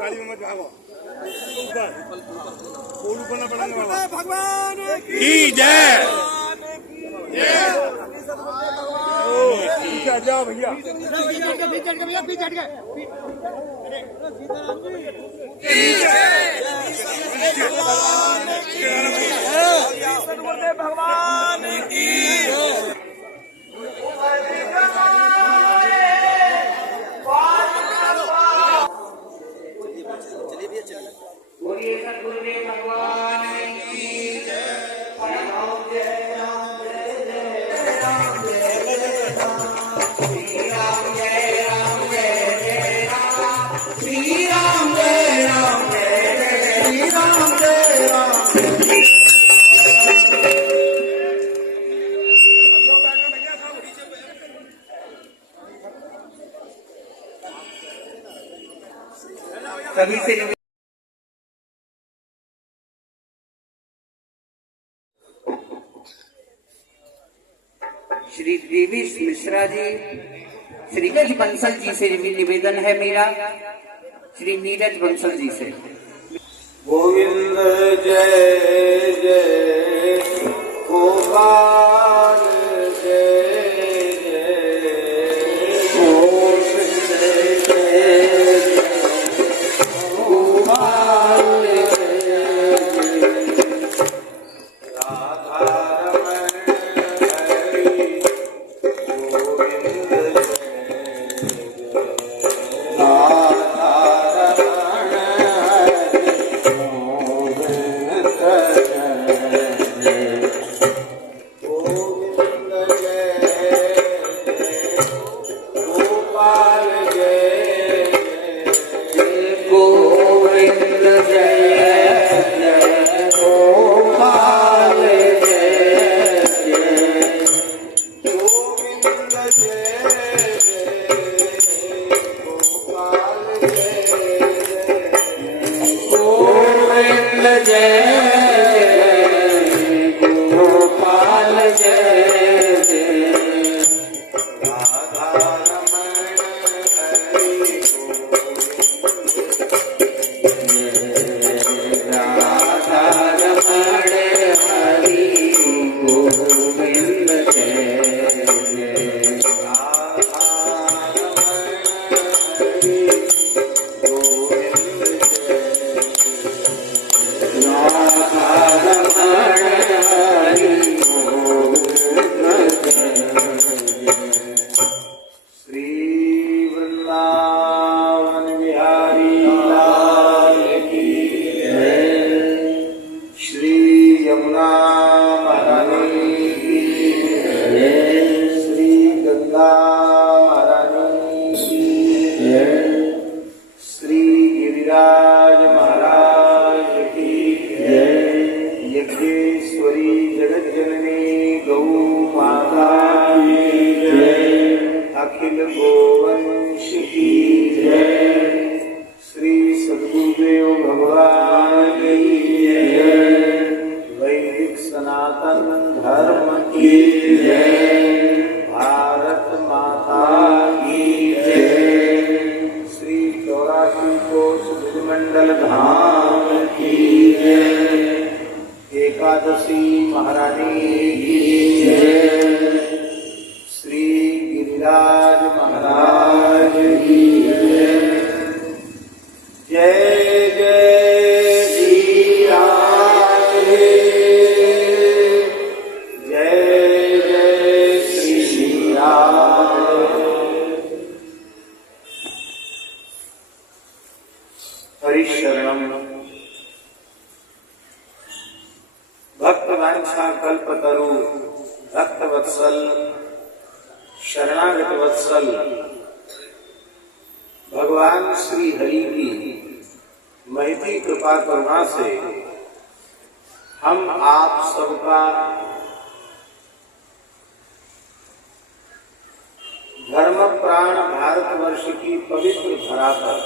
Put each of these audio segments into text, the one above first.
गाड़ी में मत भागो ऊपर भगवान की जय। पीछे जाओ भैया, भगवान की बोलिए सद्गुरुदेव भगवान की जय। राम जय राम जय जय राम जय राम, श्री राम जय राम जय जय राम, श्री राम जय राम जय जय श्री राम जय राम। सभी से श्री देवेश मिश्रा जी, श्री नीरज बंसल जी से भी निवेदन है मेरा, श्री नीरज बंसल जी से। गोविंद जय जय गोपाल जय जय गोविंद जय जय गोपाल जय राधा कल्पतरु भक्त वत्सल शरणागत वत्सल भगवान श्री हरि की महती कृपा करुणा से हम आप सबका धर्म प्राण भारतवर्ष की पवित्र धरा पर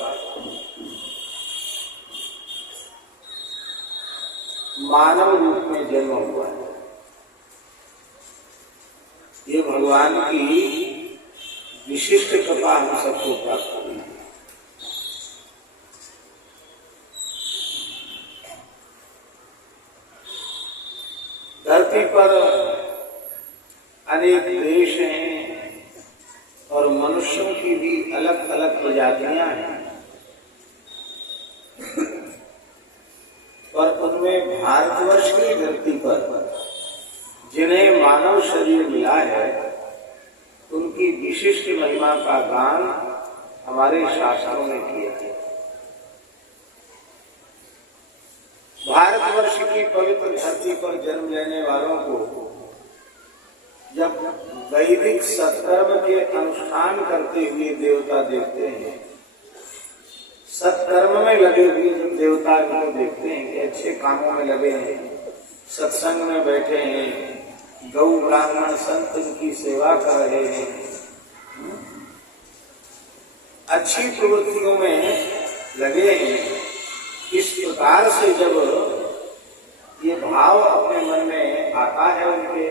मानव रूप में जन्म हुआ है। ये भगवान की विशिष्ट कृपा हम सबको प्राप्त हुई है। धरती पर अनेक देश हैं और मनुष्यों की भी अलग अलग प्रजातियां हैं, पर उनमें भारतवर्ष की धरती पर जिन्हें मानव शरीर मिला है उनकी विशिष्ट महिमा का गान हमारे शास्त्रों ने किया है। भारतवर्ष की पवित्र धरती पर जन्म लेने वालों को जब वैदिक सत्कर्म के अनुष्ठान करते हुए देवता देखते हैं, सत्कर्म में लगे हुए जब देवता को देखते हैं कि अच्छे कामों में लगे हैं, सत्संग में बैठे हैं, गौ ब्राह्मण संत की सेवा कर रहे हैं, अच्छी प्रवृत्तियों में लगे हैं, इस प्रकार से जब ये भाव अपने मन में आता है उनके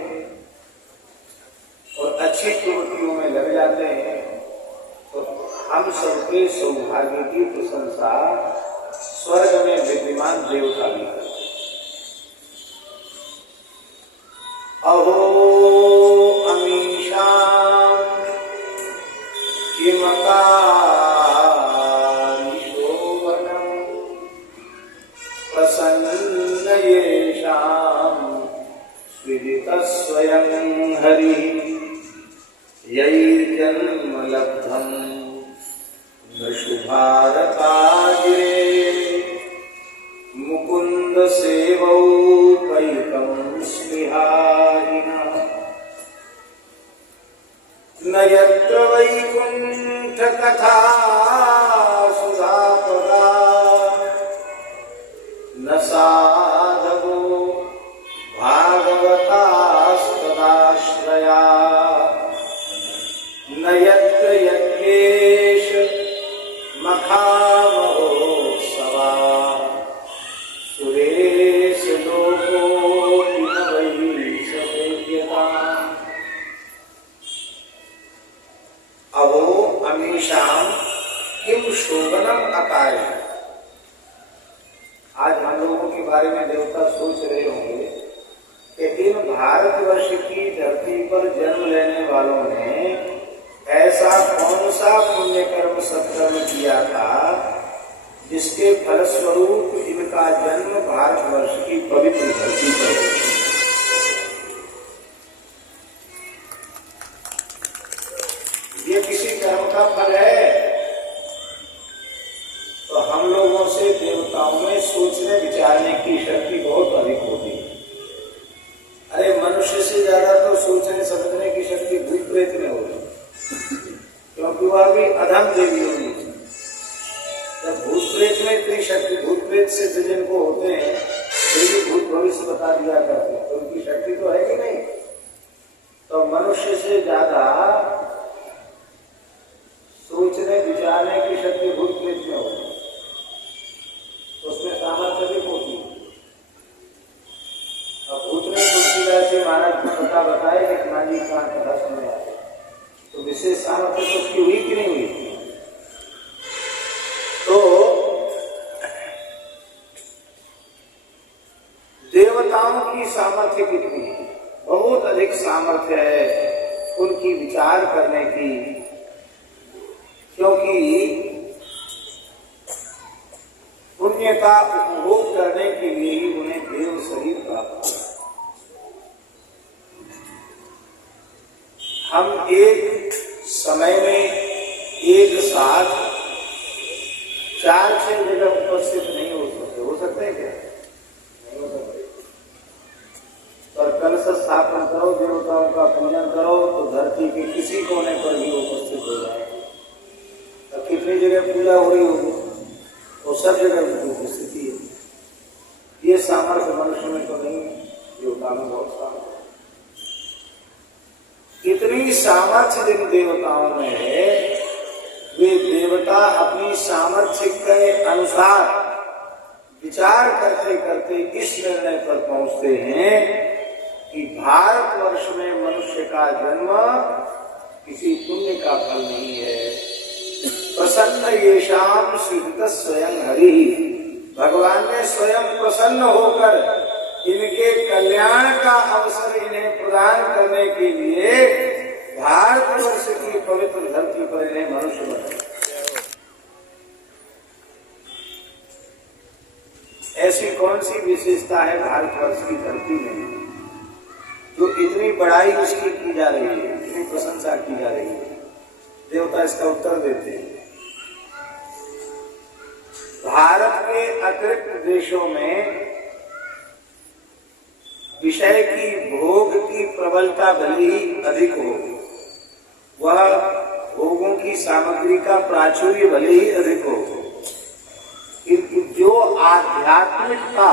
और अच्छी प्रवृत्तियों में लग जाते हैं, तो हम सबके सौभाग्य की प्रशंसा स्वर्ग में विद्यमान देवता भी करते। अहो अमीशां किमकारिशो वनं प्रसन्न येषां विदितः स्वयं हरिः यैर्जन्म लब्धं न शुभारतागिरे मुकुंद सेवौ कैकं स्पृहारिणः न यत्र वैकुंठ कथा सुधापदा न साधवो भागवतास्तदाश्रया न यत्र यज्ञेश मखामहोत्सवा सुरेश लोको न वै सवेद्यता। अहो अमीशां किम शोभनम अकाय। आज हम लोगों के बारे में देवता सोच रहे होंगे कि इन भारतवर्ष की धरती पर जन्म लेने वालों ने ऐसा कौन सा पुण्य कर्म सत्कर्म किया था जिसके फलस्वरूप इनका जन्म भारतवर्ष की पवित्र धरती पर हुआ। ये किसी कर्म का फल है तो हम लोगों से देवताओं में सोचने विचारने की शक्ति बहुत अधिक होती है। अरे मनुष्य से ज्यादा तो सोचने समझने की शक्ति भूत प्रेत में होती, क्योंकि वह भी अधम देवी होगी। जब भूत प्रेत में इतनी शक्ति, भूत प्रेत से जिनको होते हैं वे भी भूत भविष्य बता दिया करते हैं, तो उनकी शक्ति तो है कि नहीं। तो मनुष्य से ज्यादा सोचने विचारने की शक्ति भूत प्रेत में होती है, उसमें सामर्थ्य भी होती है। अब भूत ने तुलसीदास जी महाराज को बताए कि नानी कहाँ कथा सुनने आए, तो विशेष सामर्थ्य तो उसकी हुई कि नहीं हुई। तो देवताओं की सामर्थ्य कितनी है, बहुत अधिक सामर्थ्य है उनकी विचार करने की, क्योंकि पुण्य का उपभोग करने के लिए ही उन्हें देव शरीर प्राप्त हुआ। हम एक समय में एक साथ 4-6 जगह उपस्थित नहीं हो सकते। हो सकते हैं क्या? नहीं हो सकते। पर कलश स्थापन करो, देवताओं का पूजन करो तो धरती के किसी कोने पर भी उपस्थित हो जाए। तो कितनी जगह पूजा हो रही होगी, वो सब जगह की उपस्थिति है। ये सामर्थ्य मनुष्य में तो नहीं है, देवता में बहुत सामर्थ्य। इतनी सामर्थ्य जिन देवताओं में है, वे देवता अपनी सामर्थ्य के अनुसार विचार करते करते इस निर्णय पर पहुंचते हैं कि भारतवर्ष में मनुष्य का जन्म किसी पुण्य का फल नहीं है। प्रसन्न येषाम सिद्ध स्वयं हरि, भगवान ने स्वयं प्रसन्न होकर इनके कल्याण का अवसर इन्हें प्रदान करने के लिए भारतवर्ष की पवित्र धरती पर इन्हें मनुष्य बनाया। ऐसी कौन सी विशेषता है भारतवर्ष की धरती में जो इतनी बड़ाई उसकी की जा रही है, इतनी प्रशंसा की जा रही है? देवता इसका उत्तर देते हैं, भारत के अतिरिक्त देशों में विषय की भोग की प्रबलता भले ही अधिक हो, वह भोगों की सामग्री का प्राचुर्य भले ही अधिक हो, किंतु जो आध्यात्मिकता,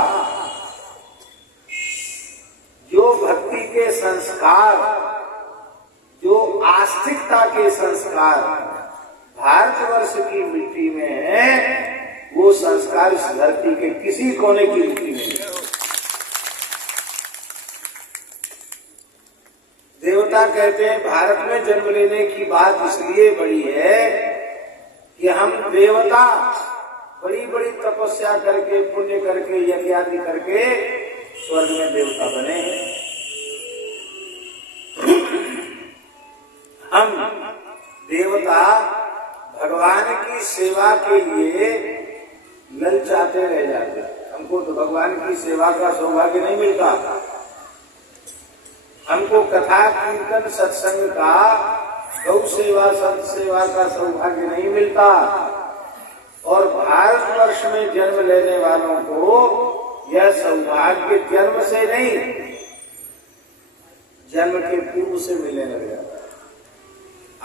जो भक्ति के संस्कार, जो आस्तिकता के संस्कार भारतवर्ष की मिट्टी में है, वो संस्कार इस धरती के किसी कोने की मिट्टी में है। देवता कहते हैं भारत में जन्म लेने की बात इसलिए बड़ी है कि हम देवता बड़ी बड़ी तपस्या करके, पुण्य करके, यज्ञ आदि करके स्वर्ग में देवता बने हैं। हम देवता भगवान की सेवा के लिए ललचाते रह जाते, हमको तो भगवान की सेवा का सौभाग्य नहीं मिलता, हमको कथा कीर्तन सत्संग का, गौ सेवा, संत सेवा का सौभाग्य नहीं मिलता। और भारतवर्ष में जन्म लेने वालों को यह सौभाग्य जन्म से नहीं, जन्म के पूर्व से मिलने लग जाता है।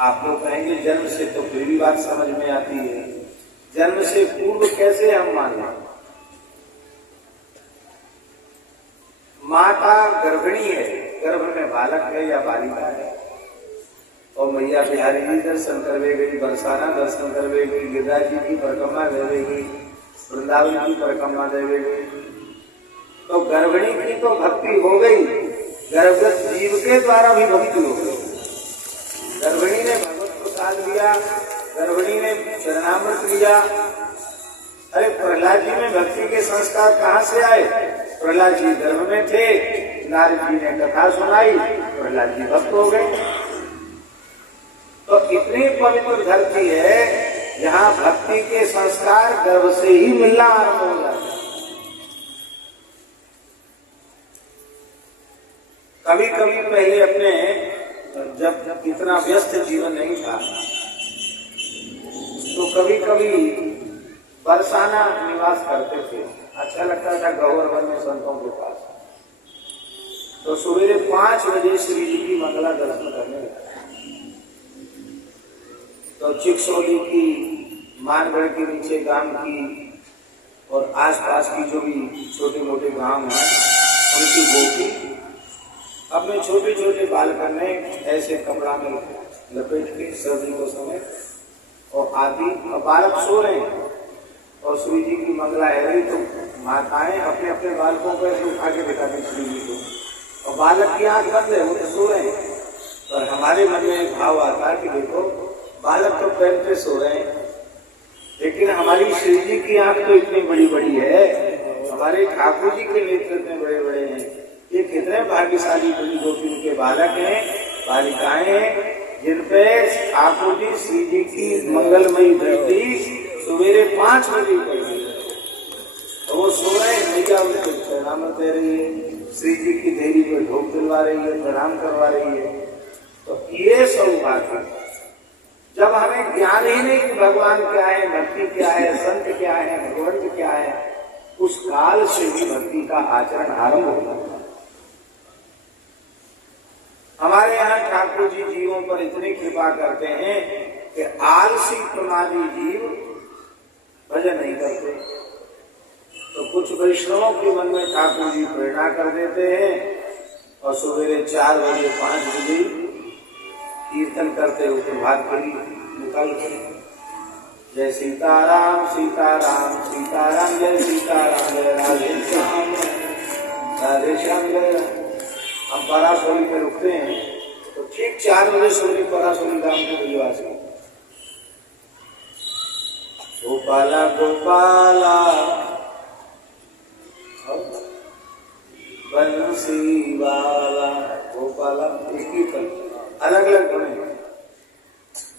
आप लोग कहेंगे जन्म से, तो फिर भी बात समझ में आती है, जन्म से पूर्व कैसे हम मान लें? माता गर्भिणी है, गर्भ में बालक है या बालिका है, और मैया बिहारी जी दर्शन करवेगी, बरसाना दर्शन करवेगी, गिरिजा जी की परिक्रमा देवेगी, वृंदावन की परिक्रमा देवेगी, तो गर्भिणी की तो भक्ति हो गई, गर्भगत जीव के द्वारा भी भक्ति हो गई। गर्भिणी ने भगवत प्रसाद लिया, गर्भिणी ने चरणामृत लिया। अरे प्रहलाद जी में भक्ति के संस्कार कहाँ से आए? प्रहलाद जी गर्भ में थे, नारद जी ने कथा सुनाई, प्रहलाद जी भक्त हो गए। तो इतनी पवित्र धरती है जहाँ भक्ति के संस्कार गर्भ से ही मिलना आरंभ हो जाता है। कभी कभी पहले अपने, जब इतना व्यस्त जीवन नहीं था, तो कभी कभी बरसाना निवास करते थे। अच्छा लगता था गौर वन में संतों के पास। तो सवेरे 5 बजे श्री जी की मंगला दर्शन करने लगा। तो चिकसौली की, मानगढ़ के नीचे गांव की और आसपास की जो भी छोटे मोटे गांव हैं, उनकी गोपी अपने छोटे छोटे बालकन में ऐसे कपड़ा में लपेट के सर्दी को समय और आदि, और बालक सो रहे हैं और श्री जी की मंगला है रही, तो माताएं अपने अपने बालकों को ऐसे उठा के दिखाती श्री जी को, और बालक की आंख बंद है, वो तो सो रहे हैं। पर हमारे मन में एक भाव आता है कि देखो बालक तो पैर पे सो रहे हैं, लेकिन हमारी श्री जी की आंख तो इतनी बड़ी बड़ी है, हमारे ठाकुर जी के नेत्र इतने बड़े बड़े हैं। ये कितने भाग्यशाली बड़ी गोपी के बालक हैं, बालिकाएं हैं, जिन पे ठाकुर जी श्री जी की मंगलमयी दृष्टि सवेरे 5 बजे पड़ी। तो वो सो रहे हैं, मैया उनको चरणामृत दे रही है, श्री जी की देरी पे ढोक दिलवा रही है, प्रणाम करवा रही है। तो ये सौभाग्य, जब हमें ज्ञान ही नहीं कि भगवान क्या है, भक्ति क्या है, संत क्या है, भगवंत क्या है, उस काल से ही भक्ति का आचरण आरंभ हो जाता है। हमारे यहाँ ठाकुर जी जीवों पर इतनी कृपा करते हैं कि आलसी प्रमादी जीव भजन नहीं करते, तो कुछ वैष्णवों के मन में ठाकुर जी प्रेरणा कर देते हैं और सवेरे 4 बजे 5 बजे कीर्तन करते हुए प्रभात फेरी निकालते हैं। जय सीताराम सीताराम सीताराम, जय सीताराम, जय राधे श्याम राधे श्याम, जय। हम परासोली पे रुकते हैं तो ठीक 4 बजे सोनी परासोली गांव के निवासी गोपाला गोपाला बंसी वाला गोपाला, एक ही अलग अलग बने।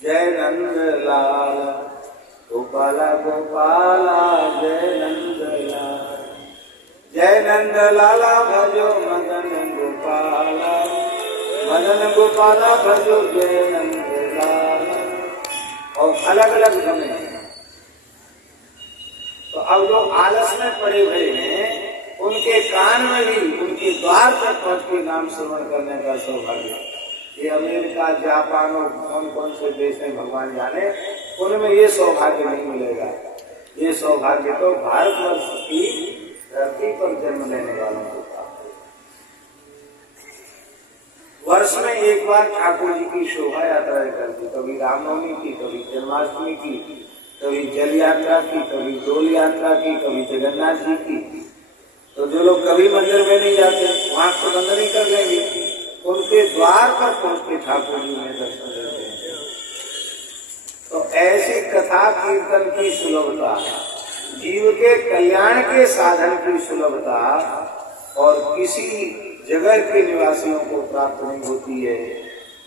जय नंद लाल गोपाला गोपाला, जय नंद लाल, जय नंद लाला भजो मदन गोपाला, मदन गोपाला भजो जय नंद लाला। और अलग अलग बने। तो अब जो आलस में पड़े हुए हैं उनके कान में भी उनके द्वार तक पहुंच के नाम श्रवण करने का सौभाग्य। ये अमेरिका जापान और कौन कौन से देश हैं भगवान जाने, उनमें ये सौभाग्य नहीं मिलेगा। ये सौभाग्य तो भारतवर्ष की धरती पर जन्म लेने वालों को प्राप्त है। वर्ष में एक बार ठाकुर जी की शोभा यात्रा करती, कभी रामनवमी की, कभी जन्माष्टमी की, कभी जल यात्रा की, कभी डोल यात्रा की, कभी जगन्नाथ जी की। तो जो लोग कभी मंदिर में नहीं जाते वहां तो बंद नहीं कर लेंगे, उनके द्वार पर पहुंच के ठाकुर जी में दर्शन देते हैं। तो ऐसी कथा कीर्तन की सुलभता, जीव के कल्याण के साधन की सुलभता और किसी जगह के निवासियों को प्राप्त नहीं होती है।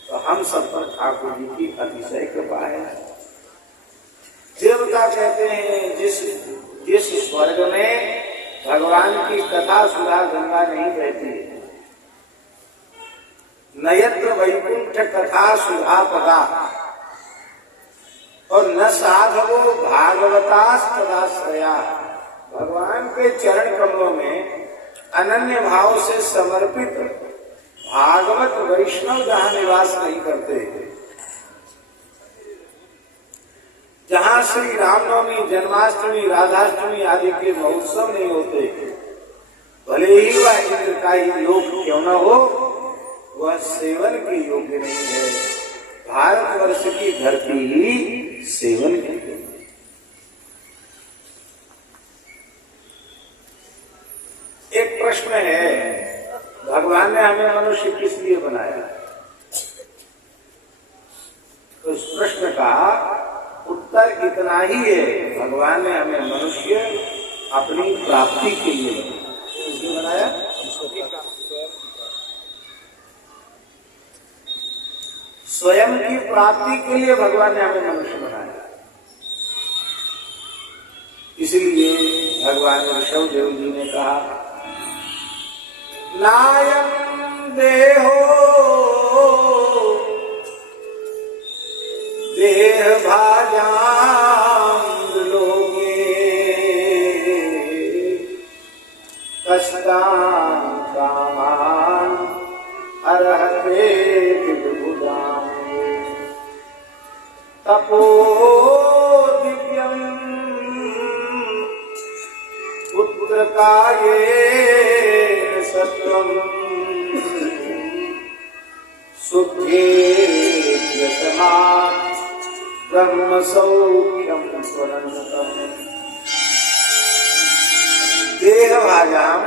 तो हम सब पर ठाकुर जी की अतिशय कृपा है। देवता कहते हैं जिस स्वर्ग में भगवान की कथा सुधा गंगा नहीं बहती है, नयत्र वैकुंठ कथा सुधा पदा, और न साधवो भागवतास्तदाश्रया, भगवान के चरण कमलों में अनन्य भाव से समर्पित भागवत वैष्णव जहां निवास नहीं करते, जहां श्री रामनवमी, जन्माष्टमी, राधाष्टमी आदि के महोत्सव नहीं होते, भले ही वह इंद्र का ही लोक क्यों न हो, वह सेवन के योग्य नहीं है। भारतवर्ष की धरती ही सेवन के योग्य है। एक प्रश्न है, भगवान ने हमें मनुष्य किस लिए बनाया? तो इस प्रश्न का उत्तर इतना ही है, भगवान ने हमें मनुष्य अपनी प्राप्ति के लिए बनाया। स्वयं की प्राप्ति के लिए भगवान ने हमें मनुष्य बनाया। इसलिए भगवान ऋषभदेव जी ने कहा, नायं देहो देह भाजां लोगे कष्टान कामान अरहते विबुधान तपो दिव्यम पुत्र काये सत्वम सुखे व्यसनात् ब्रह्म सौख्यम स्वरंतम। देह भाजाम,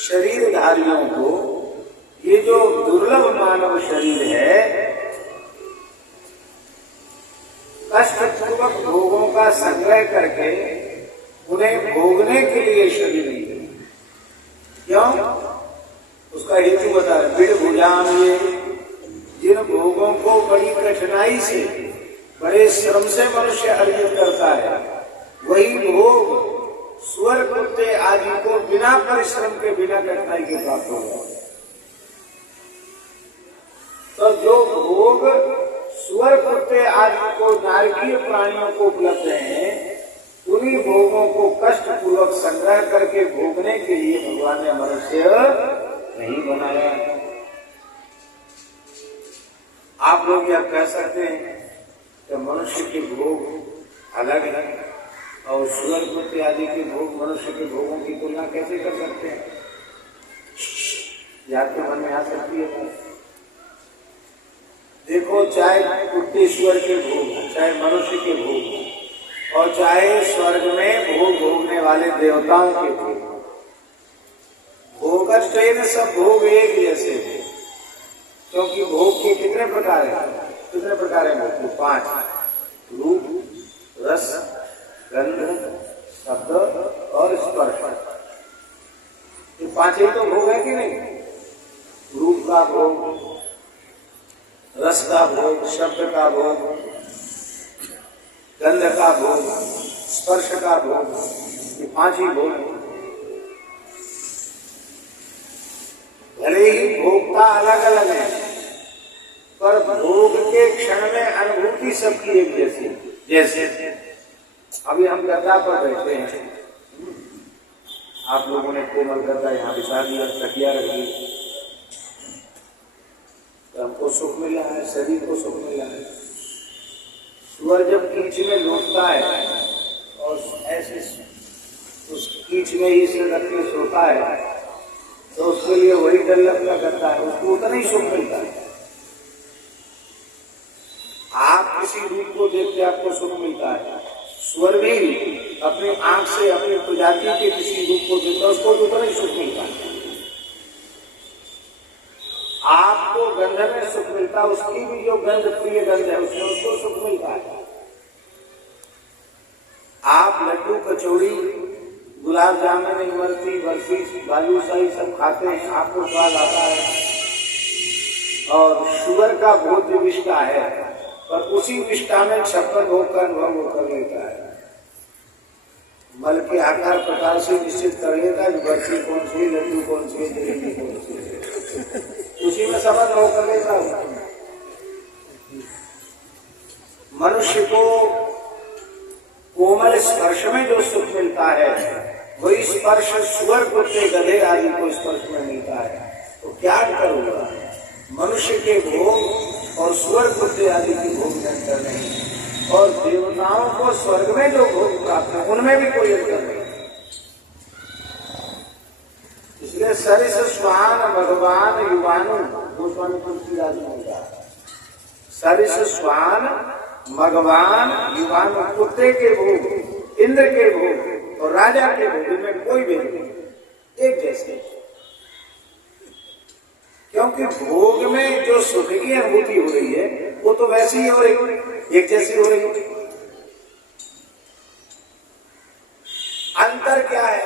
शरीरधारियों को ये जो दुर्लभ मानव शरीर है, कष्टपूर्वक भोगों का संग्रह करके उन्हें भोगने के लिए शरीर नहीं है। क्यों? उसका हेतु बता रहे, बिड़ भुजाम, ये जिन भोगों को बड़ी कठिनाई से, बड़े श्रम से मनुष्य अर्जित करता है, वही भोग स्वर कुत्ते आदि को बिना परिश्रम के, बिना कठिनाई के प्राप्त हो जाए। तो जो भोग स्वर कुत्ते आदि को, नारकीय प्राणियों को उपलब्ध हैं, उन्हीं भोगों को कष्ट पूर्वक संग्रह करके भोगने के लिए भगवान ने मनुष्य नहीं बनाया। आप लोग यह कह सकते हैं कि मनुष्य के भोग अलग है और सुअर कुत्ते आदि के भोग मनुष्य के भोगों की तुलना कैसे कर सकते हैं? याद तो मन में आ सकती है। देखो, चाहे कुट्टेश्वर के भोग, चाहे मनुष्य के भोग, और चाहे स्वर्ग में भोग भोगने वाले देवताओं के भोग, भोगस्टेन सब भोग एक जैसे हैं। क्योंकि भोग के कितने प्रकार हैं? कितने प्रकार हैं भोग? 5: रूप, रस, गंध, शब्द और स्पर्श। ये 5 ही तो भोग है कि नहीं? रूप का भोग, रस का भोग, शब्द का भोग, गंध का भोग, स्पर्श का भोग, ये 5 ही भोग। भले ही भोगता अलग अलग है, पर भोग के क्षण में अनुभूति सबकी एक जैसी। जैसे अभी हम गद्दा पर बैठे हैं, आप लोगों ने कोमल गद्दा यहाँ बिछा दिया, तकिया रख दी, तो हमको सुख मिला है, शरीर को सुख मिला है। सूअर जब कीच में लौटता है और ऐसे उस कीच में ही सिर रख के सोता है, तो उसके लिए वही डर लगता करता है, उसको उतना ही सुख मिलता है। आप किसी रूप को देख के आपको सुख मिलता है, सूअर भी अपनी आंख से अपनी प्रजाति के किसी रूप को देखता है, उसको उतना ही सुख मिलता है। आपको गंध में सुख मिलता है, उसकी भी जो गंध प्रिय गंध है उसमें उसको सुख मिलता है। आप लड्डू, कचौड़ी, गुलाब जामुन, इमरती, बर्फी, बालूशाही सब खाते हैं, आपको स्वाद आता है। और शुगर का भोज्य विष्टा है, पर उसी विष्टा में 56 भोग का अनुभव वो कर लेता है। मल के आकार प्रकार से निश्चित कर लेता है, बर्फी कौन सी, लड्डू कौन सी, जलेबी कौन सी, उसी में समझ हो कर लेता है। मनुष्य को कोमल स्पर्श में जो सुख मिलता है, वही स्पर्श सुअर, कुत्ते, गधे आदि को स्पर्श में मिलता है। तो क्या अंतर होगा? मनुष्य के भोग और सुअर, कुत्ते आदि के भोग में अंतर नहीं, और देवताओं को स्वर्ग में जो भोग प्राप्त है उनमें भी कोई अंतर नहीं। इसलिए सरिस स्वान भगवान युवानु, गोस्वामी तुलसीदास ने कहा, सरिस स्वान भगवान युवानु, कुत्ते के भोग, इंद्र के भोग और राजा के भोग, इनमें कोई भेद नहीं, एक जैसे। क्योंकि भोग में जो सुख की अनुभूति हो रही है वो तो वैसी ही हो रही है, एक जैसी हो रही है। अंतर क्या है?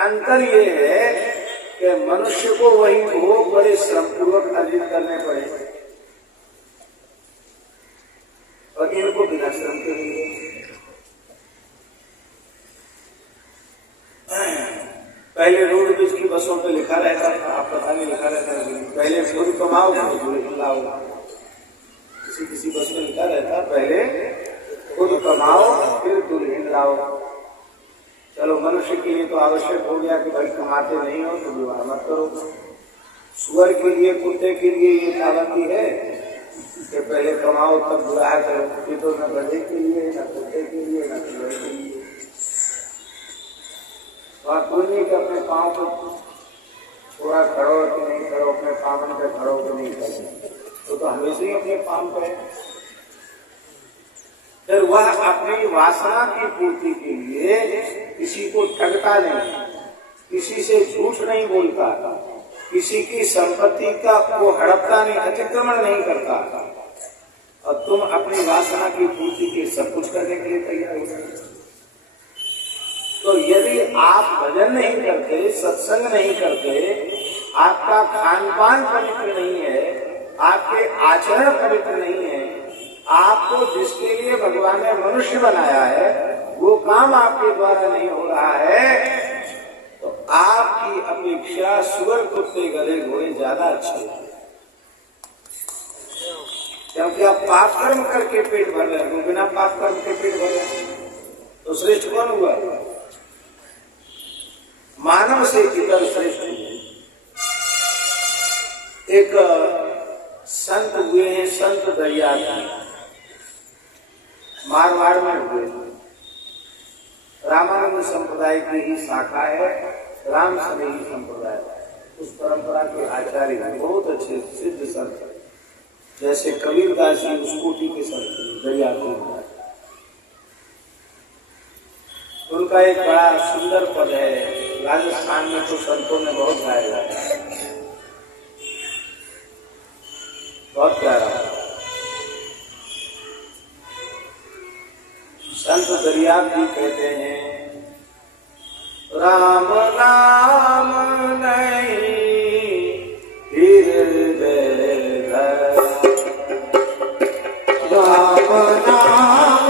अंतर ये है कि मनुष्य को वही भोग बड़े श्रम पूर्वक अर्जित करने पड़े, और इनको बिना श्रम के लिए। पहले रोड बीच की बसों पे लिखा रहता था, आप पता नहीं लिखा रहता था, पहले खुद कमाओ फिर लाओ। किसी बस में लिखा रहता, पहले खुद कमाओ फिर दुल्हन लाओ। चलो, मनुष्य के लिए तो आवश्यक हो गया कि भाई कमाते नहीं हो तो विवाह मत करो। सुअर के लिए, कुत्ते के लिए ये पाबंदी है कि पहले कमाओ तब विवाह करो। ये तो न गधे के लिए, न कुत्ते के लिए, न सुअर के लिए। वहाँ कोई नहीं कि अपने पाँव को थोड़ा खड़ो कि नहीं खड़ो, अपने पावन पे खड़ो कि नहीं खड़ो, तो हमेशा ही अपने पाँव पे। फिर वह अपनी वासना की पूर्ति के लिए किसी को ठगता नहीं, किसी से झूठ नहीं बोलता, किसी की संपत्ति का वो हड़पता नहीं, अतिक्रमण नहीं करता, और तुम अपनी वासना की पूर्ति के सब कुछ करने के लिए तैयार हो जाए। तो यदि आप भजन नहीं करते, सत्संग नहीं करते, आपका खान पान पवित्र नहीं है, आपके आचरण पवित्र नहीं है, आपको जिसके लिए भगवान ने मनुष्य बनाया है वो काम आपके द्वारा नहीं हो रहा है, तो आपकी अपेक्षा सुअर, कुत्ते, गधे, घोड़े ज्यादा अच्छे हैं। क्योंकि आप पाप कर्म करके पेट भर रहे हो, बिना पाप कर्म के पेट भर रहे हैं, तो श्रेष्ठ कौन हुआ? मानव से इतर श्रेष्ठ हुए। एक संत हुए हैं, संत दरियादास, मारवाड़ में हुए। रामानंद संप्रदाय की ही शाखा है, राम स्नेही संप्रदाय। उस परंपरा के आचार्य बहुत अच्छे सिद्ध संत, जैसे कबीरदास जी स्कूटी के सर दरिया को, उनका एक बड़ा सुंदर पद है, राजस्थान में तो संतों ने बहुत गाया है, बहुत प्यारा। संत दरिया भी कहते हैं, राम नाम नहीं हृदय धरा, राम नाम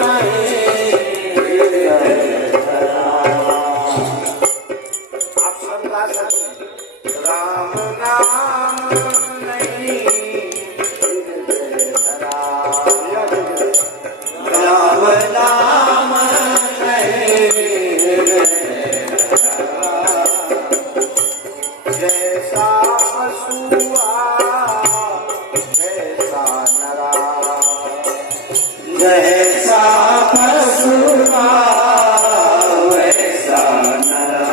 नहीं हृदय धरा। आप सब गा सकते हैं, राम नाम नहीं हृदय धरा, राम नाम नहीं हृदय धरा। जैसा पशुआ जैसा नरा, जैसा पशुआ वैसा नरा।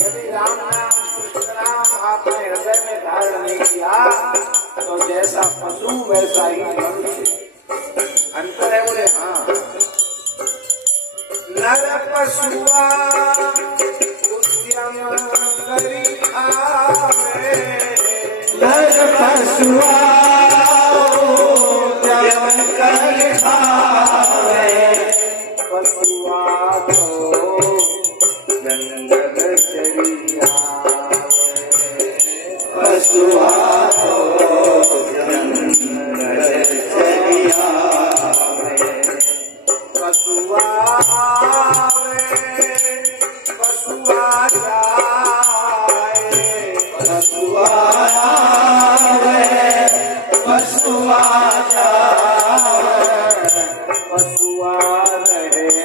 यदि राम नाम कृष्ण नाम आपने हृदय में धारण नहीं किया तो जैसा पशु वैसा ही मनुष्य। अंतर है बोले, हाँ। नर पशुआ उद्यम करी खावे, नर पशुआ उद्यम करी खावे, पशुआ तो जंगल चरी आवे, पशुआ तो जंगल चरी आवे, पशुआ पशुआ जाए, पशुआ पशुआ जाए, पशुआ रहे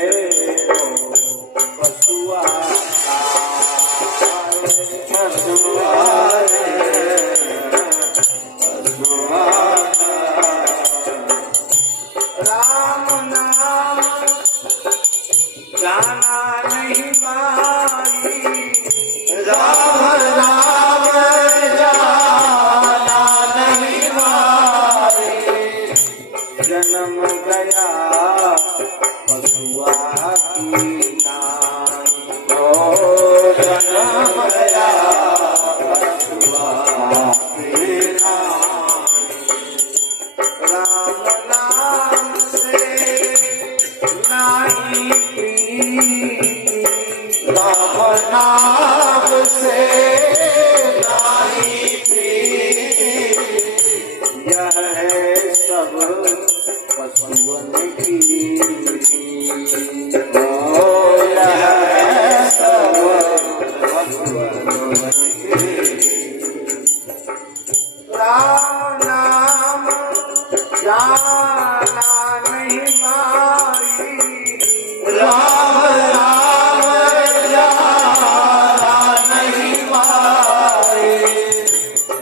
पशुआ पशुआ पशुआ। राम नाम जाना नहीं मारी, राम नाम जाना नहीं मारी, जन्म गया पशुआ की नाई, ओ जन्म गया पशुआ की नाई। राम नाम से नहीं प्रीति, राम नाम से नहीं प्रीति, यह है सब पशुअन की रीति, ओ यह है सब पशुअन की रीति। राम नाम जाना नहीं मारी, राम नाम जाना नहीं मारी,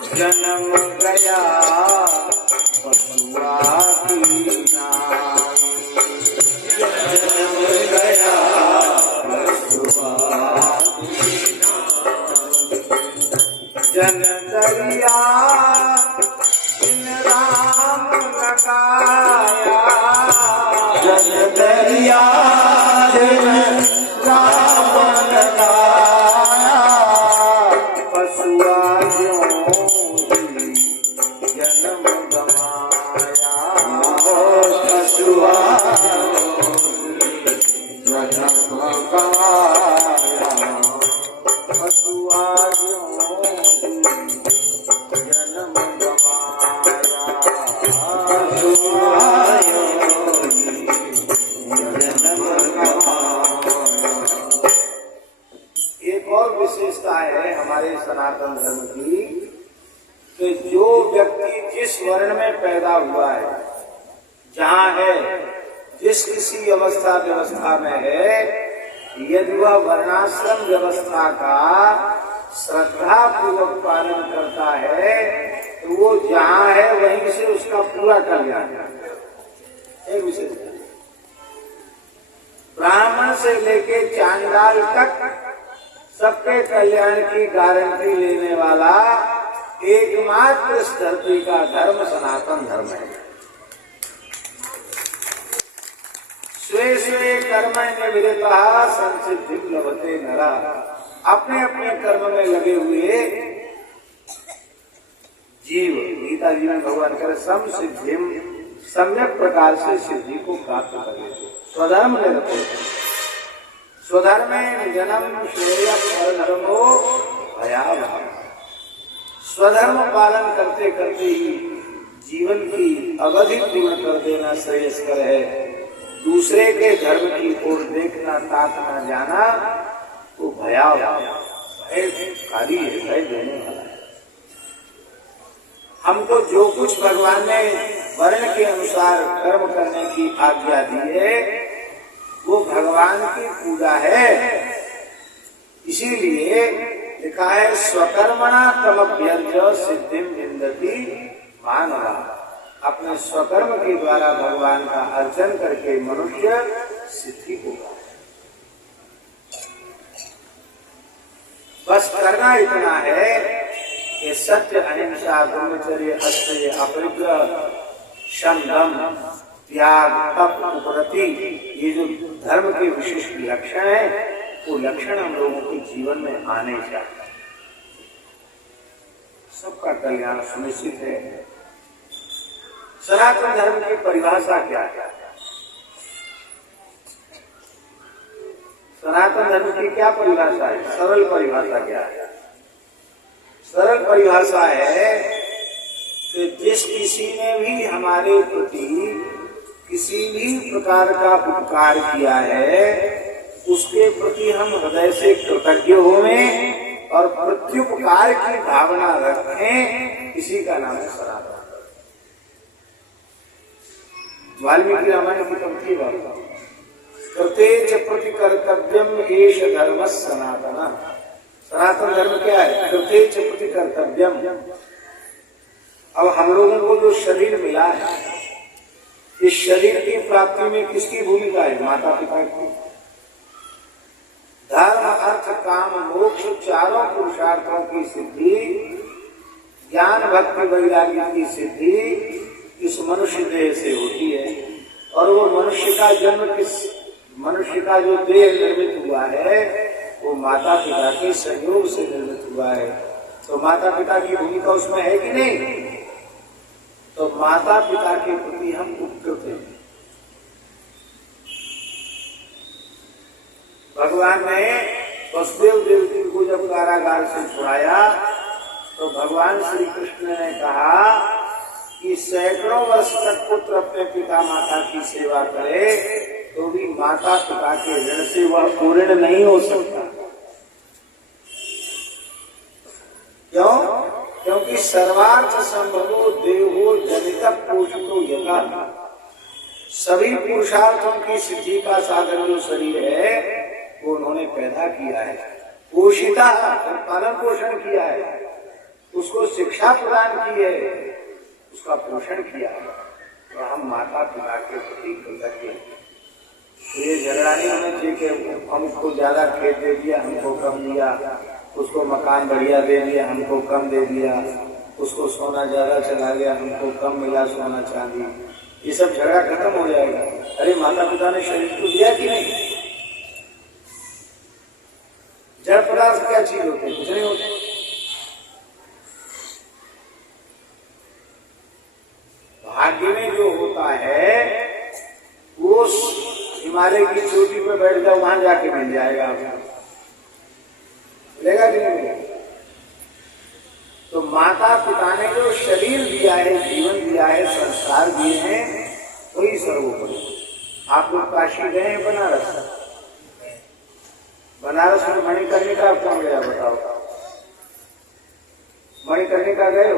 जन्म गया पशुआ की नाई, जन्म गया पशुआ की नाई। जन दरिया इन राम लगाया, जन दरिया राम लगाया, पशुआ ज्यों जन्म गवाया, पशुआ जन्म गवाया, पशुआ ज्यों जन्म गवाया, पशुआ एक और विशेषता है हमारे सनातन धर्म की कि जो व्यक्ति जिस वर्ण में पैदा हुआ है, जहाँ है, जिस किसी अवस्था व्यवस्था में है, यदि वह वर्णाश्रम व्यवस्था का श्रद्धा पूर्वक पालन करता है तो वो जहाँ है वहीं से उसका पूरा कल्याण है। एक विशेषता, ब्राह्मण से लेके चांडाल तक सबके कल्याण की गारंटी लेने वाला एकमात्र इस धरती का धर्म सनातन धर्म है। स्वे स्वे कर्म निवृत्ता संसिद्धिं लभते नरा। अपने अपने कर्म में लगे हुए जीव, गीता जी में भगवान करे सम सिद्धिम, सम्यक प्रकार से सिद्धि को प्राप्त करे। स्वधर्म निरतो, स्वधर्मे जन्म श्रेय परधर्मो भयावह। स्वधर्म पालन करते करते ही जीवन की अवधि पूर्ण कर देना श्रेयस्कर है। दूसरे के धर्म की ओर देखना ताकना जाना वो भयावह, भयकारी है, भय देने वाला है। हमको जो कुछ भगवान ने वर्ण के अनुसार कर्म करने की आज्ञा दी है वो भगवान की पूजा है। इसीलिए लिखा है स्वकर्मणा तमभ्यर्च सिद्धिं विन्दति मानव। अपने स्वकर्म के द्वारा भगवान का अर्चन करके मनुष्य सिद्धि को पाए। बस करना इतना है कि सत्य अहिंसा ब्रह्मचर्य अस्त्य अपरिग्रह शम दम त्याग तप उपरति, ये जो धर्म के विशिष्ट लक्षण है वो लक्षण हम लोगों के जीवन में आने चाहिए। सबका कल्याण सुनिश्चित है। सनातन धर्म की परिभाषा क्या है? सनातन धर्म की क्या परिभाषा है? सरल परिभाषा क्या है? सरल परिभाषा है कि जिस किसी ने भी हमारे प्रति किसी भी प्रकार का उपकार किया है उसके प्रति हम हृदय से कृतज्ञ होवें और प्रत्युपकार की भावना रखें, इसी का नाम है सनातन। वाल्मीकि रामायण की पंक्ति बात कृते च प्रति कर्तव्यम एष धर्म सनातन। सनातन धर्म क्या है? कृते च प्रति कर्तव्यम। अब हम लोगों को जो शरीर मिला है, इस शरीर की प्राप्ति में किसकी भूमिका है? माता पिता की। धर्म अर्थ काम मोक्ष चारों पुरुषार्थों की सिद्धि, ज्ञान भक्ति वैराग्य की सिद्धि इस मनुष्य देह से होती है। और वो मनुष्य का जन्म किस, मनुष्य का जो देह निर्मित हुआ है वो माता पिता के सहयोग से निर्मित हुआ है। तो माता पिता की भूमिका उसमें है कि नहीं? तो माता पिता के प्रति हम उपकृत हैं। भगवान ने वसुदेव देवकी को जब कारागार से छुड़ाया तो भगवान श्री कृष्ण ने कहा कि सैकड़ों वर्ष तक पुत्र अपने पिता माता की सेवा करे तो भी माता पिता के ऋण से वह पूर्ण नहीं हो सकता। क्यों? क्योंकि सर्वार्थ संभवो देवो जनित पोषितो यथा। सभी पुरुषार्थों की सिद्धि का साधन जो शरीर है वो उन्होंने पैदा किया है, पोषिता पालन पोषण किया है, उसको शिक्षा प्रदान की है, उसका पोषण किया है। तो हम माता पिता के प्रति कृतज्ञ हैं। तो ये झगड़ा नहीं होना चाहिए कि हमको ज्यादा खेत दे दिया हमको कम दिया, उसको मकान बढ़िया दे दिया हमको कम दे दिया, उसको सोना ज्यादा चला गया हमको कम मिला सोना चांदी। ये सब झगड़ा खत्म हो जाएगा। अरे माता पिता ने शरीर को दिया कि नहीं? जड़ पदार्थ क्या चीज होते हैं? कुछ नहीं होते। भाग्य में जो होता है वो हिमालय की चोटी पे बैठ जाओ वहां जाके मिल जाएगा आपको, मिलेगा कि नहीं मिलेगा? तो माता पिता ने जो शरीर दिया है, जीवन दिया है, संस्कार दिए हैं, वही सर्वोपरि। आप लोग काशी गए हैं? बनारस, बनारस में मणिकर्णिका कौन गया बताओ? मणिकर्णिका गए हो?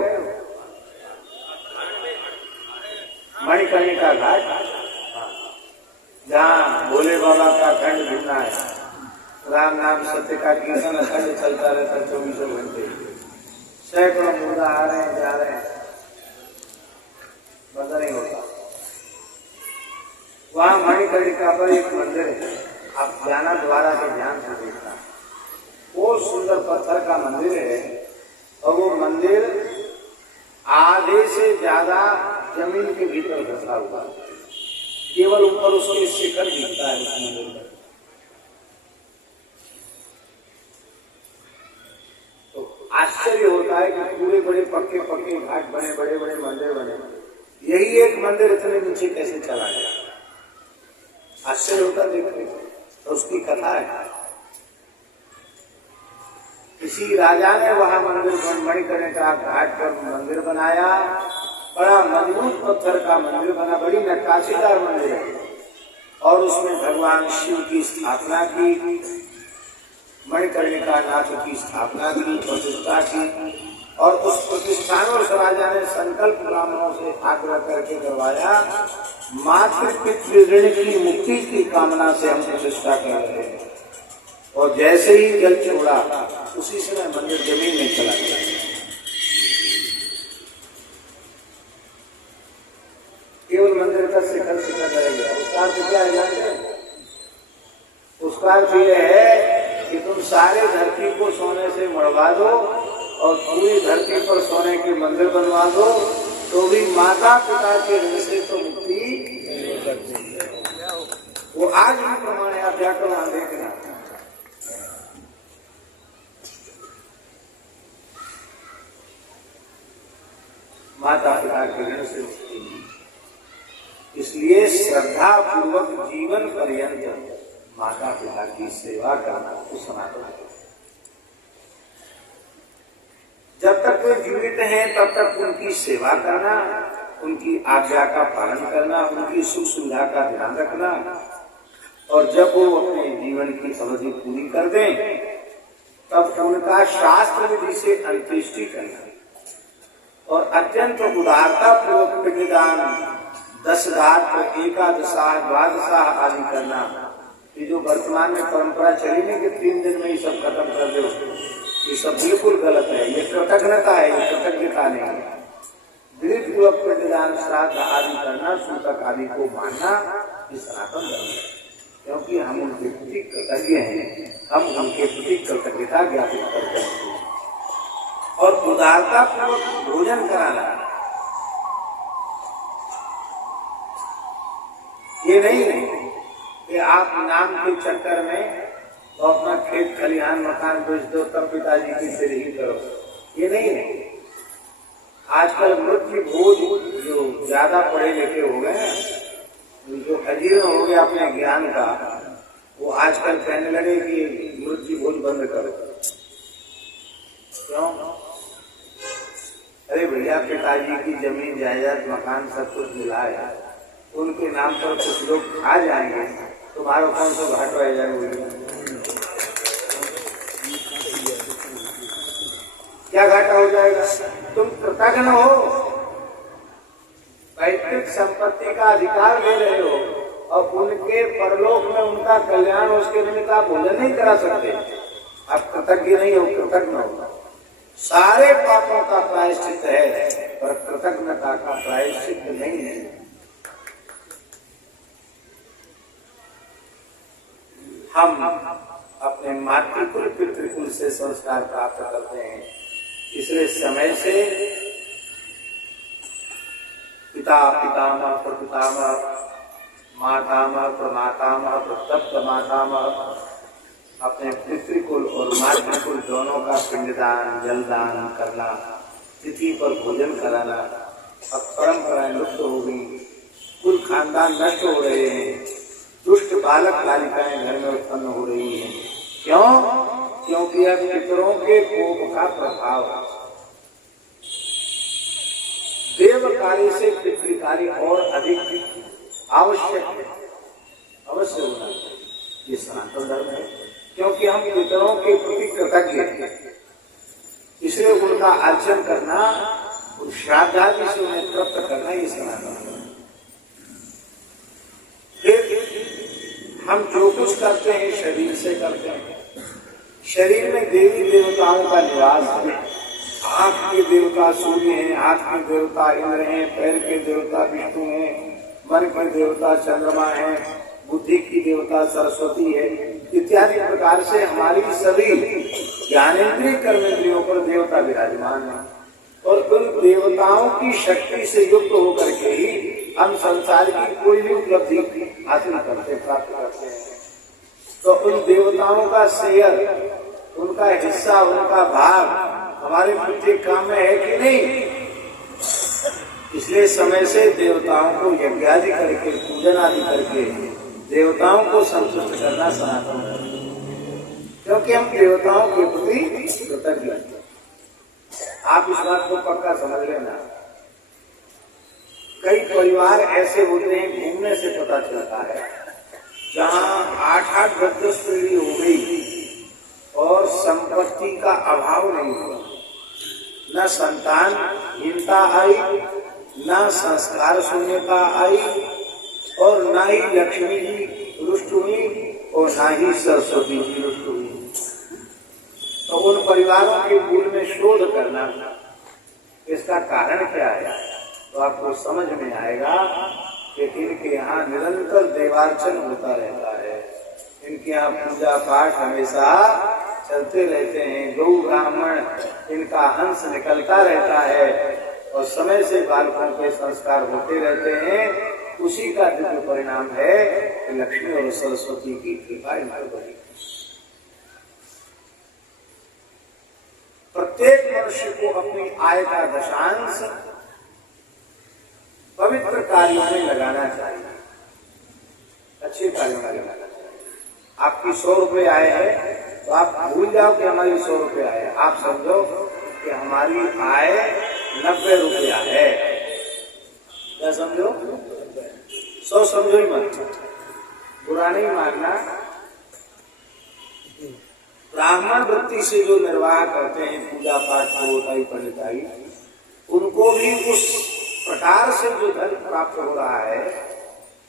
मणिकर्णिका घाट जहाँ भोले बाबा का खंड भिन्ना है, राम नाम सत्य का कीर्तन अखंड चलता रहता 24 घंटे, सैकड़ों मुर्दा आ रहे हैं जा रहे हैं, पता नहीं होता। वहां मणिकर्णिका पर एक मंदिर है, आप जाना द्वारा के ध्यान से देखना। वो सुंदर पत्थर का मंदिर है और वो मंदिर आधे से ज्यादा जमीन के भीतर धसा हुआ है, केवल ऊपर उसके शिखर दिखता है उस मंदिर में। तो आश्चर्य होता है कि पूरे बड़े पक्के पक्के घाट बने, बड़े बड़े मंदिर बने, यही एक मंदिर इतने नीचे कैसे चला गया? आश्चर्य होता देखते। तो उसकी कथा है, किसी राजा ने वहां मंदिर मणिकर्णिका घाट पर मंदिर बनाया, बड़ा मजबूत पत्थर का मंदिर बना, बड़ी नक्काशीदार मंदिर है, और उसमें भगवान शिव की स्थापना की, मणिकर्णिका नाथ की स्थापना की, प्रतिष्ठा की, और उस प्रतिष्ठान उस राजा ने संकल्प ब्राह्मणों से आग्रह करके करवाया, मातृ पितृ ऋण की मुक्ति की कामना से हम प्रतिष्ठा कर रहे हैं। और जैसे ही जल छोड़ा उसी समय मंदिर जमीन में चला गया। केवल मंदिर का शिखर शिखर रह गया। उसका अर्थ क्या है? उसका अर्थ यह है कि तुम सारे धरती को सोने से मड़वा दो और पूरी धरती पर सोने के मंदिर बनवा दो, तो भी माता पिता के ऋण से तो मुक्ति नहीं करती। वो आज भी प्रमाण है, आप जाकर वहां देखना। माता पिता के ऋण से मुक्ति नहीं। इसलिए श्रद्धा पूर्वक जीवन पर्यंत माता पिता की सेवा करना तो सनातन है। जब तक वे जीवित हैं तब तक उनकी सेवा करना, उनकी आज्ञा का पालन करना, उनकी सुख सुविधा का ध्यान रखना, और जब वो अपने जीवन की अवधि पूरी कर दें तब उनका शास्त्र विधि से अंत्येष्टि करना, और अत्यंत उदारता पूर्वक पिंडदान, 10 रात, एकादशा, द्वादशा आदि करना। ये जो वर्तमान में परंपरा चली नहीं कि 3 दिन में ही सब खत्म कर दो, ये सब बिल्कुल गलत है। ये कृतज्ञता है, ये कृतज्ञता नहीं है। विधि पूर्वक पिंडदान, श्राद्ध आदि करना, सूतक आदि को मानना, ये सनातन धर्म है। क्योंकि हम उनके प्रति कृतज्ञ हैं, हम उनके प्रति कृतज्ञता ज्ञापित करते हैं। और उदारता पूर्वक भोजन कराना, ये नहीं है कि आप नाम के चक्कर में तो अपना खेत खलिहान मकान बेच दो तब पिताजी की सेवा ही करो, ये नहीं है। आजकल मृत्यु भोज जो ज्यादा पढ़े लिखे हो गए, जो अजीर्ण हो गया अपने ज्ञान का, वो आजकल कहने लगे कि मृत्यु भोज बंद करो। क्यों? अरे भैया, पिताजी की जमीन जायदाद मकान सब कुछ मिला है, उनके नाम पर कुछ लोग खा जाएंगे, तुम्हारा कौन सा घाट रह जाएगा? क्या घाटा हो जाएगा? तुम कृतज्ञ हो, पैतृक संपत्ति का अधिकार ले रहे हो, और उनके परलोक में उनका कल्याण, उसके निमित्त आप भोजन नहीं करा सकते। आप कृतज्ञ नहीं हो, कृतज्ञ हो। सारे पापों का प्रायश्चित है, पर कृतज्ञता का प्रायश्चित नहीं है। हम अपने मातृकुल पितृकुल से संस्कार प्राप्त करते हैं, इसलिए समय से पिता पितामह प्रपितामह, मातामह प्रमातामह प्रतप्त मातामह, अपने पितृकुल और मातृकुल दोनों का पिंडदान, जलदान करना, तिथि पर भोजन कराना। अब परंपराएं लुप्त हो गई, कुल खानदान नष्ट हो रहे हैं, दुष्ट बालक बालिकाएं घर में उत्पन्न हो रही हैं। क्यों? क्योंकि अब पितरों के कोप का प्रभाव देव कार्य से पितृ कार्य और अधिक आवश्यक है, अवश्य होना चाहिए। ये सनातन धर्म है, क्योंकि हम पितरों के प्रति कृतज्ञ हैं, इसलिए उनका अर्चन करना, श्राद्धादि से उन्हें तृप्त करना, ये सनातन धर्म। फिर हम जो कुछ करते हैं शरीर से करते हैं। शरीर में देवी देवताओं का निवास है। आंख के देवता सूर्य हैं, हाथ के देवता इंद्र हैं, पैर के देवता विष्णु हैं, मन के देवता चंद्रमा हैं, बुद्धि की देवता सरस्वती है, इत्यादि प्रकार से हमारी सभी ज्ञानेन्द्रिय कर्मेंद्रियों पर देवता विराजमान है। और उन देवताओं की शक्ति से युक्त होकर के ही हम संसार की कोई भी उपलब्धि हासिल करते प्राप्त करते हैं। तो उन देवताओं का शेयर, उनका हिस्सा, उनका भाग हमारे प्रत्येक काम में है कि नहीं? इसलिए समय से देवताओं को यज्ञ आदि करके, पूजन आदि करके देवताओं को संतुष्ट करना सनातन है, क्योंकि हम देवताओं के प्रति कृतज्ञ हैं। आप इस बात को पक्का समझ लेना। कई परिवार ऐसे होते हैं, घूमने से पता चलता है, जहां 8-8 10-10 पीढ़ी हो गई और संपत्ति का अभाव नहीं हुआ, न संतानहीनता आई, न संस्कार शून्यता आई, और न ही लक्ष्मी जी रुष्ट हुई और न ही सरस्वती जी रुष्ट हुई। तो उन परिवारों के मूल में शोध करना, इसका कारण क्या है, तो आपको समझ में आएगा कि इनके यहाँ निरंतर देवार्चन होता रहता है, इनके यहाँ पूजा पाठ हमेशा चलते रहते हैं, गौ ब्राह्मण इनका अंश निकलता रहता है और समय से बालकों के संस्कार होते रहते हैं। उसी का दिव्य परिणाम है कि लक्ष्मी और सरस्वती की कृपा इन पर बनी। प्रत्येक मनुष्य को अपनी आय का दशांश पवित्र कार्यों में लगाना चाहिए, अच्छे कार्यों में लगाना चाहिए। आपकी 100 रुपये आए हैं तो आप भूल जाओ कि हमारी 100 रुपये आए, आप समझो कि हमारी आय 90 रुपया है। क्या समझो? 100 समझो ही मत, बुरा नहीं मानना। ब्राह्मण वृत्ति से जो निर्वाह करते हैं, पूजा पाठ होताई पंडिताई, उनको भी उस प्रकार से जो धन प्राप्त हो रहा है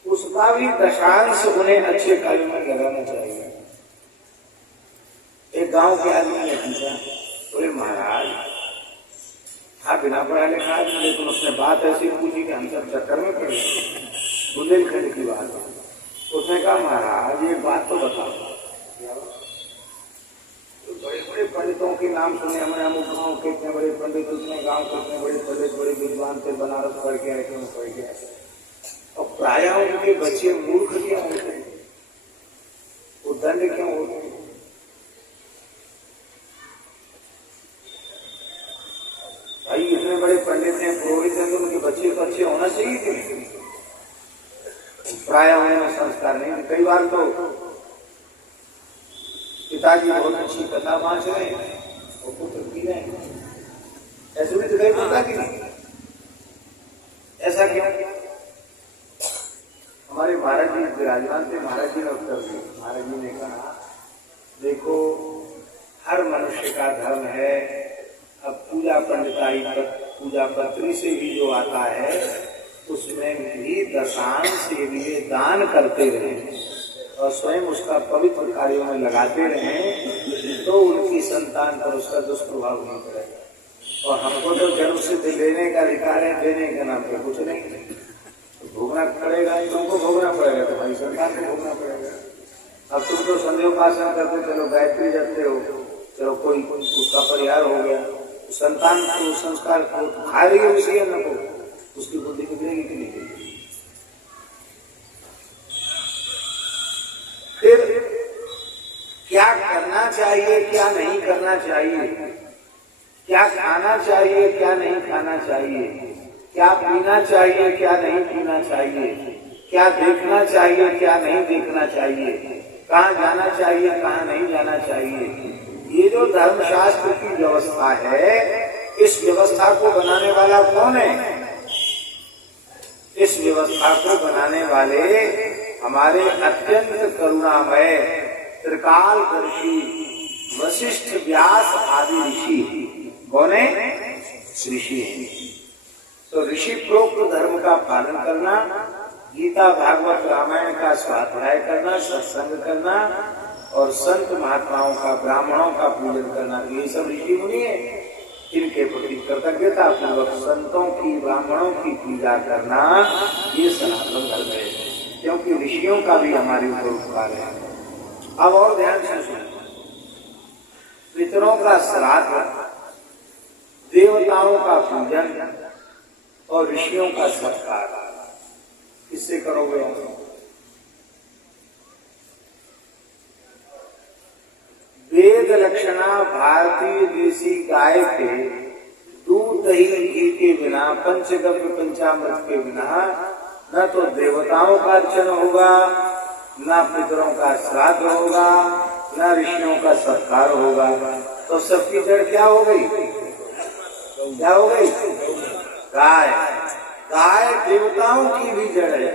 उसका भी दशांश उन्हें अच्छे कार्यों में लगाना चाहिए। एक गांव के आदमी ने पूछा, बोले महाराज आप बिना पढ़ा लिखा आदमी, लेकिन उसने बात ऐसी पूछी कि हम सब चक्कर में पड़े, बुंदेलखंड की बात। उसने कहा महाराज एक बात तो बताओ, तो बड़े बड़े पंडितों के नाम सुने हमने, हम गाँव के इतने बड़े पंडित, उतने गाँव के इतने बड़े पंडित, बड़े विद्वान थे, बनारस पढ़ के आए, क्यों पढ़ के आए, और प्राय उनके बच्चे मूर्ख क्यों होते हैं, उद्दंड क्यों होते हैं? भाई इतने बड़े पंडित हैं, पुरोहित हैं, तो उनके बच्चे तो अच्छे होना चाहिए थे, प्राय उन्हें संस्कार नहीं। कई बार तो पिताजी बहुत अच्छी कथा बांच रहे हैं और पुत्र पी रहे हैं, ऐसे भी तो कहीं पता कि नहीं, ऐसा क्यों? हमारे महाराज जी विराजमान थे, महाराज जी ने उत्तर दिया। महाराज जी ने कहा देखो हर मनुष्य का धर्म है, अब पूजा पंडिताई पूजा पत्री से भी जो आता है उसमें भी दशांश ये दान करते रहे और स्वयं उसका पवित्र कार्यों में लगाते रहे, तो उनकी संतान पर उसका दुष्प्रभाव नहीं पड़ेगा। और हमको तो जन्म से लेने का अधिकार है, देने के नाम पे कुछ नहीं, तो भोगना पड़ेगा, तुमको भोगना पड़ेगा, तो भाई संतान को भोगना पड़ेगा। अब तुम तो संध्योपासन करते, चलो गायत्री जपते हो, चलो कोई उसका परिहार हो गया, संतान को संस्कार को खा रही है उसी अन्न को, उसकी बुद्धि बिगड़ेगी कि नहीं? फिर क्या करना चाहिए, क्या नहीं करना चाहिए, क्या खाना चाहिए, क्या नहीं खाना चाहिए, क्या पीना चाहिए, क्या नहीं पीना चाहिए, क्या देखना चाहिए, क्या नहीं देखना चाहिए, कहाँ जाना चाहिए, कहाँ नहीं जाना चाहिए, ये जो धर्मशास्त्र की व्यवस्था है, इस व्यवस्था को बनाने वाला कौन है? इस व्यवस्था को बनाने वाले हमारे अत्यंत करुणामय त्रिकालदर्शी वशिष्ठ व्यास आदि ऋषि कौन है? ऋषि हैं। तो ऋषि प्रोक्त धर्म का पालन करना, गीता भागवत रामायण का स्वाध्याय करना, सत्संग करना और संत महात्माओं का, ब्राह्मणों का पूजन करना, ये सब ऋषि मुनि है। इनके प्रति कृतज्ञता पूर्वक संतों की, ब्राह्मणों की पूजा करना, ये सनातन धर्म है, क्योंकि ऋषियों का भी हमारे ऊपर उपकार है। अब और ध्यान से सुनो, पितरों का श्राद्ध देवताओं का पूजन और ऋषियों का सत्कार किससे करोगे आप? वेद लक्षणा भारतीय देसी गाय के दूध दही घी के बिना, पंचगव्य पंचामृत के बिना न तो देवताओं का अर्चन होगा, न पितरों का श्राद्ध होगा, न ऋषियों का सत्कार होगा। तो सबकी जड़ क्या हो गई? क्या हो गई? गाय। गाय देवताओं की भी जड़ है,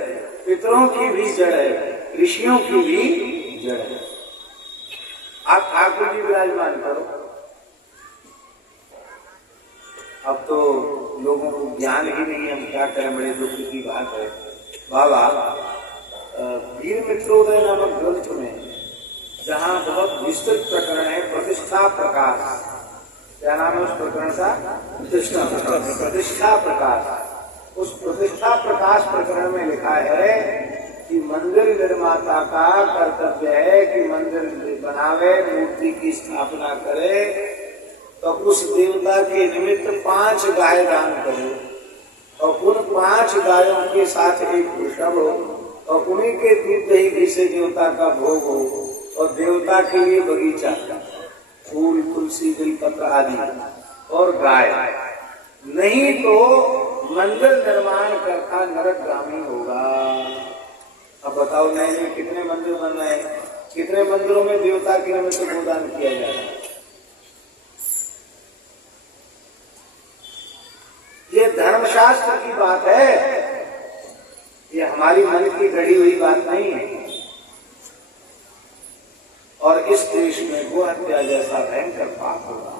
पितरों की भी जड़ है, ऋषियों की भी जड़ है। आप ठाकुर जी विराजमान करो। अब तो लोगों को ज्ञान ही नहीं है, हम क्या करें, बड़े दुख की बात है। बाबा वीर मित्रोदय नामक ग्रंथ में जहाँ बहुत विस्तृत प्रकरण है प्रतिष्ठा प्रकाश, क्या नाम है उस प्रकरण का? प्रतिष्ठा प्रकाश। प्रतिष्ठा प्रकाश। उस प्रतिष्ठा प्रकाश प्रकरण में लिखा है कि मंदिर निर्माता का कर्तव्य है कि मंदिर बनावे, मूर्ति की स्थापना करे, तो उस देवता के निमित्त 5 गाय दान करे और उन 5 गायों के साथ एक वृषभ हो और उन्हीं के दूध दही घी से देवता का भोग हो और देवता के लिए बगीचा, फूल, तुलसी, बेलपत्र आदि और गाय। नहीं तो मंदिर निर्माण करता नरकगामी होगा। अब बताओ नए नए कितने मंदिर बन रहे हैं, कितने मंदिरों में देवता के निमित्त गोदान किया जा रहा है। ये धर्मशास्त्र की बात है, ये हमारी मन की गढ़ी हुई बात नहीं है। और इस देश में गो हत्या जैसा भयंकर पाप होगा।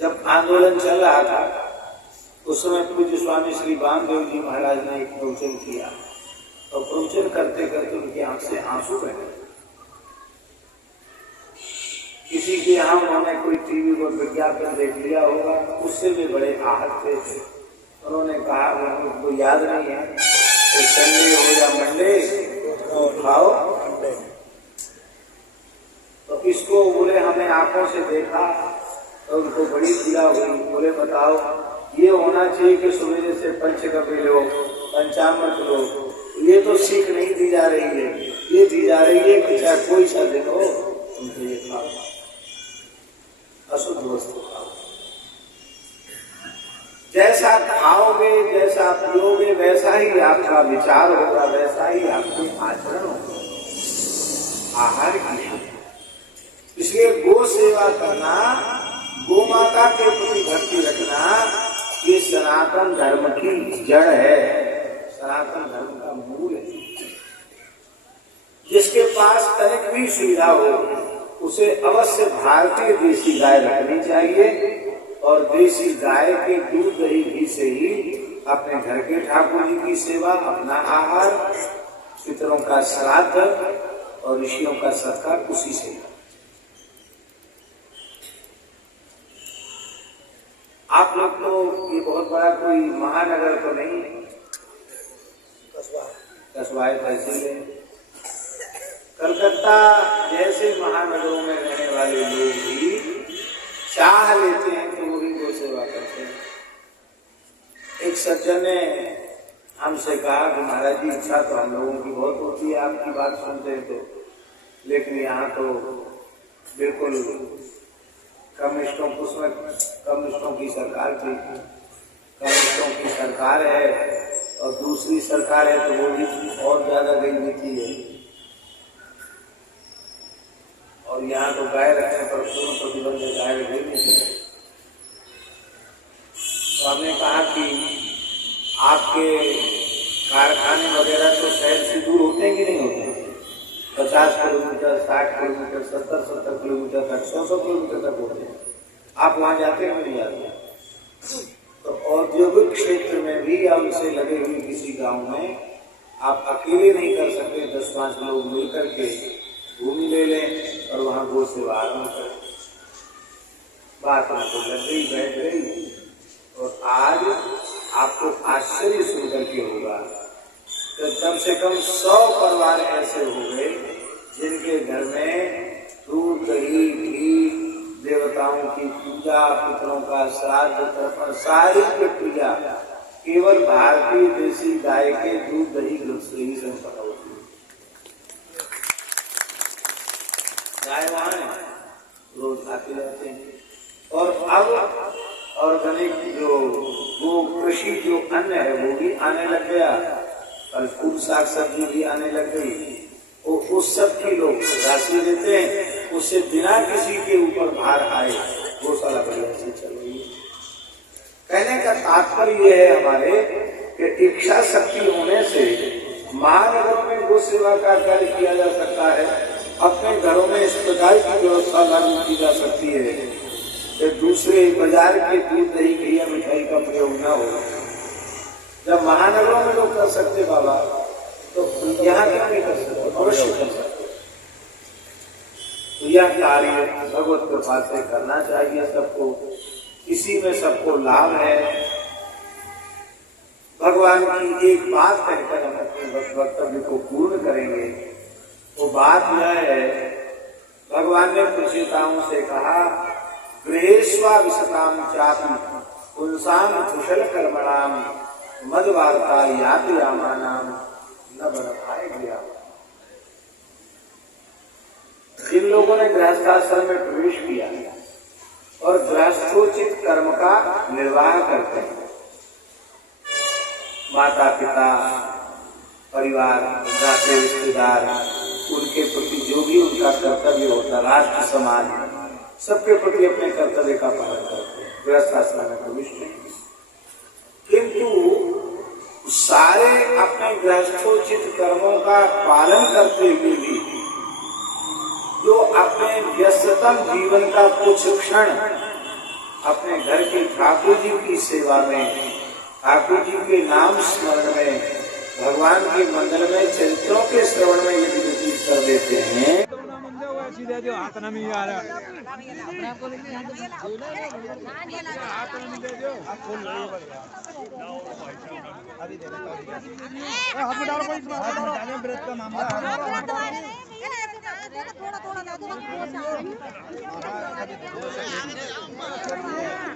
जब आंदोलन चल रहा था उस समय पूज्य स्वामी श्री वामदेव जी महाराज ने एक प्रवचन किया और प्रवचन करते करते उनकी आंख से आंसू बहे। किसी के यहाँ उन्होंने कोई टीवी पर विज्ञापन देख लिया होगा, उससे भी बड़े आहत थे। उन्होंने कहा उनको याद नहीं है, तो संडे हो या मंडे तो खाओ। तो इसको बोले हमने आंखों से देखा तो उनको बड़ी पीड़ा हुई। बोले बताओ ये होना चाहिए कि सवेरे से पंचगव्य लो, पंचामृत लो, ये तो सीख नहीं दी जा रही है। ये दी जा रही है कि चाहे कोई सा दिन हो उनको ये खाओ, अशुद्ध वस्तु खाओ। जैसा खाओगे, जैसा पियोगे, वैसा ही आपका विचार होगा, वैसा ही आपकी आचरण होगा। आहार की इसलिए गो सेवा करना, गो माता के प्रति भक्ति रखना, ये सनातन धर्म की जड़ है, सनातन धर्म का मूल है। जिसके पास तनिक भी सुविधा हो उसे अवश्य भारतीय देसी गाय रखनी चाहिए और देसी गाय के दूध दही घी से ही अपने घर के ठाकुर जी की सेवा, अपना आहार, पितरों का श्राद्ध और ऋषियों का सत्कार उसी से। आप लोग तो ये बहुत बड़ा कोई महानगर तो नहीं, कस्बा है, तहसील है। कलकत्ता जैसे महानगरों में रहने वाले लोग भी चाह लेते हैं कि वो भी गो सेवा करते हैं। एक सज्जन ने हमसे कहा कि महाराज जी इच्छा तो हम लोगों की बहुत होती है आपकी बात सुनते हैं तो, लेकिन यहाँ तो बिल्कुल कम्युनिस्टों की सरकार थी, कम्युनिस्टों की सरकार है और दूसरी सरकार है तो वो भी और ज्यादा गई थी है। और यहाँ तो गाय रखने पर पूर्ण प्रतिबंध गाय रखी नहीं। तो हमने कहा कि आपके कारखाने वगैरह तो शहर से दूर होते हैं कि नहीं होते? 50 किलोमीटर, 60 किलोमीटर, 70 किलोमीटर तक, 100 किलोमीटर तक होते हैं। आप वहां जाते हैं नहीं जाते? तो औद्योगिक क्षेत्र में भी या उनसे लगे हुए किसी गांव में आप अकेले नहीं कर सकते, 10-5 लोग मिलकर के भूमि ले लें और वहां गो सेवा आरम्भ करें। बात आपको लग गई, बैठ गई और आज आपको आश्चर्य सुनकर के होगा तो कम से कम 100 परिवार ऐसे हो गए जिनके घर में दूध दही घी, देवताओं की पूजा, पितरों का श्राद्ध तर्पण, सारी प्रक्रिया केवल भारतीय देसी गाय के दूध दही घी से ही संपन्न होती है। गाय वहां रोज आते रहते हैं। और अब ऑर्गेनिक जो वो कृषि जो अन्न है वो भी आने लग गया, और फूल साग सब्जी भी आने लग गई। वो उस सब की लोग राशि देते हैं, उससे बिना किसी के ऊपर भार आए गौशाला बढ़िया से चल रही है। कहने का तात्पर्य यह है हमारे कि इच्छा शक्ति होने से महानगरों में गौ सेवा का कार्य किया जा सकता है, अपने घरों में इस प्रकार की व्यवस्था लागू की जा सकती है कि दूसरे बाजार के दूध दही घी मिठाई का प्रयोग न हो। जब महानगरों में लोग कर सकते बाबा, तो यहाँ क्यों नहीं कर सकते? अवश्य कर सकते। तो यह कार्य भगवत कृपा से करना चाहिए सबको, इसी में सबको लाभ है। भगवान की एक बात कहकर हम अपने वक्तव्य को पूर्ण करेंगे। वो बात यह है, भगवान ने कुचिताओं से कहा, गृहेश्वा विशताम चापी पुंसाम कुशल कर्मणाम मदवार्ता यातयामानाम न बरपाए गया। जिन लोगों ने गृहस्थाश्रम में प्रवेश किया और गृहस्थोचित कर्म का निर्वाह करते हैं, माता पिता परिवार नाते रिश्तेदार, उनके प्रति जो भी उनका कर्तव्य होता, राष्ट्र समाज सबके प्रति अपने कर्तव्य का पालन करते हैं, गृहस्थाश्रम में प्रवेश नहीं। किंतु सारे अपने गृहस्थोचित कर्मों का पालन करते हुए भी जो अपने व्यस्ततम जीवन का कुछ क्षण अपने घर के ठाकुर जी की सेवा में, ठाकुर जी के नाम स्मरण में, भगवान के मंदिर में चरित्रों के श्रवण में यदि व्यतीत कर देते हैं, थोड़ा